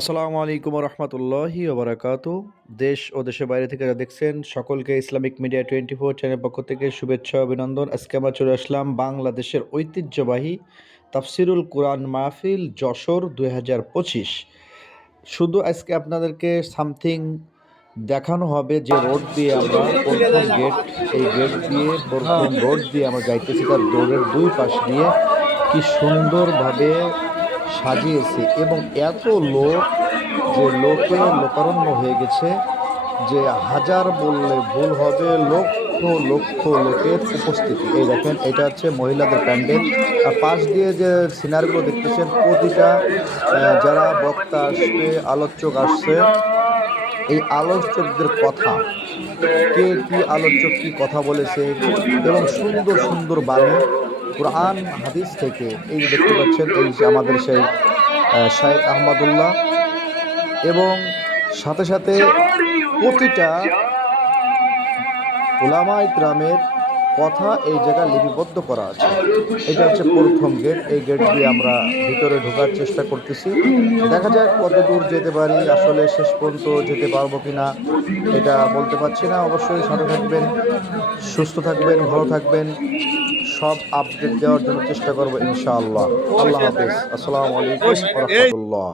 আসসালামু আলাইকুম রহমতুল্লাহি ওবরাকাত। দেশ ও দেশের বাইরে থেকে যা দেখছেন, সকলকে Islamic media twenty four channel পক্ষ থেকে শুভেচ্ছা অভিনন্দন। আজকে আমরা চলে আসলাম বাংলাদেশের ঐতিহ্যবাহী তাফসিরুল কোরআন মাহফিল যশোর দুই হাজার পঁচিশ। শুধু আজকে আপনাদেরকে সামথিং দেখানো হবে যে রোড দিয়ে আমরা প্রথম গেট এই গেট দিয়ে, প্রথম রোড দিয়ে আমরা যাইতেছি, তার রোডের দুই পাশ দিয়ে। কি সুন্দরভাবে সাজিয়েছে এবং এত লোক যে লোকে লোকারণ্য হয়ে গেছে যে হাজার বললে ভুল হবে, লক্ষ লক্ষ লোকের উপস্থিতি। এই দেখেন, এটা হচ্ছে মহিলাদের প্যান্ডেল। আর পাশ দিয়ে যে সিনারিগুলো দেখতেছেন, প্রতিটা যারা বক্তা আসবে, আলোচক আসছে, এই আলোচকদের কথা, কে কি আলোচক কি কথা বলেছে, এবং সুন্দর সুন্দর বাণী কোরআন, হাদিস থেকে এই দেখতে পাচ্ছেন, এই যে আমাদের সেই শাহেখ আহমদুল্লাহ এবং সাথে সাথে প্রতিটা ওলামাই গ্রামের কথা এই জায়গায় লিপিবদ্ধ করা আছে। এটা হচ্ছে প্রথম গেট এই গেট দিয়ে আমরা ভিতরে ঢোকার চেষ্টা করতেছি। দেখা যাক কত দূর যেতে পারি, আসলে শেষ পর্যন্ত যেতে পারব কিনা, এটা বলতে পারছি না। অবশ্যই সাথে থাকবেন, সুস্থ থাকবেন, ভালো থাকবেন। সব আপডেট দেওয়ার জন্য চেষ্টা করব ইনশাআল্লাহ। আল্লাহ হাফিজ। আসসালামু আলাইকুম রহমতুল্লাহ।